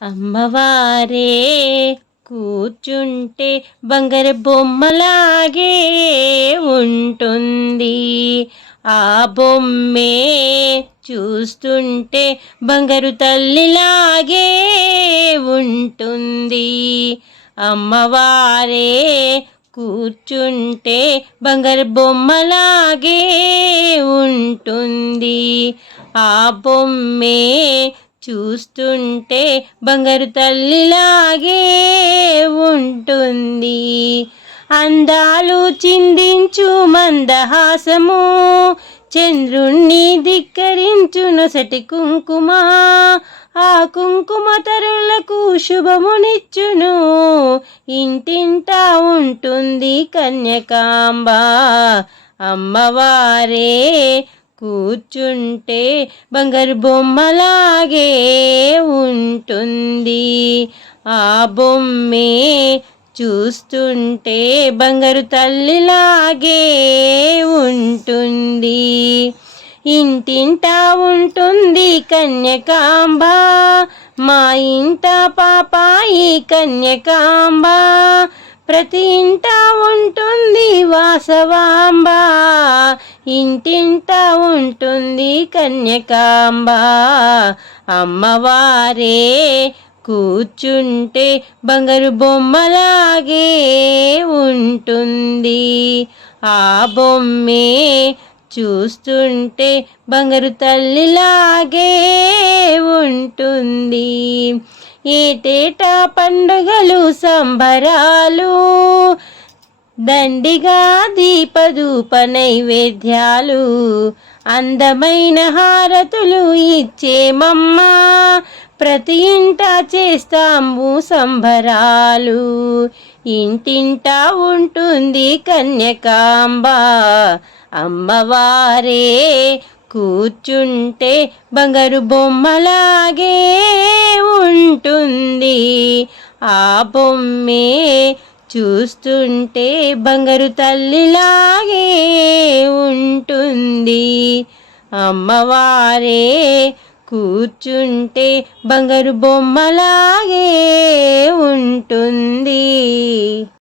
అమ్మవారే కూర్చుంటే బంగారు బొమ్మలాగే ఉంటుంది. ఆ బొమ్మే చూస్తుంటే బంగారు తల్లిలాగే ఉంటుంది. అమ్మవారే కూర్చుంటే బంగారు బొమ్మలాగే ఉంటుంది. ఆ బొమ్మే చూస్తుంటే బంగారు తల్లిలాగే ఉంటుంది. అందాలు చిందించు మందహాసము, చంద్రుణ్ణి ధిక్కరించు నొసటి కుంకుమ, ఆ కుంకుమ తరులకు శుభమునిచ్చును. ఇంటింటా ఉంటుంది కన్యకాంబ. అమ్మవారే కూర్చుంటే బంగారు బొమ్మలాగే ఉంటుంది. ఆ బొమ్మే చూస్తుంటే బంగారు తల్లిలాగే ఉంటుంది. ఇంటింటా ఉంటుంది కన్యకాంబ, మా ఇంట పాపాయి కన్యకాంబ. ప్రతి ఇంట ఉంటుంది వాసవాంబ, ఇంటింట ఉంటుంది కన్యకాంబ. అమ్మవారే కూర్చుంటే బంగారు బొమ్మలాగే ఉంటుంది. ఆ బొమ్మే చూస్తుంటే బంగారు తల్లిలాగే ఉంటుంది. ఏటేటా పండుగలు సంబరాలు, దండిగా దీపధూప నైవేద్యాలు, అందమైన హారతులు ఇచ్చేమమ్మా. ప్రతి ఇంట చేస్తాము సంబరాలు, ఇంటింటా ఉంటుంది కన్యకాంబ. అమ్మవారే కూర్చుంటే బంగారు బొమ్మలాగే ఉంటుంది. ఆ బొమ్మే చూస్తుంటే బంగారు తల్లిలాగే ఉంటుంది. అమ్మవారే కూర్చుంటే బంగారు బొమ్మలాగే ఉంటుంది.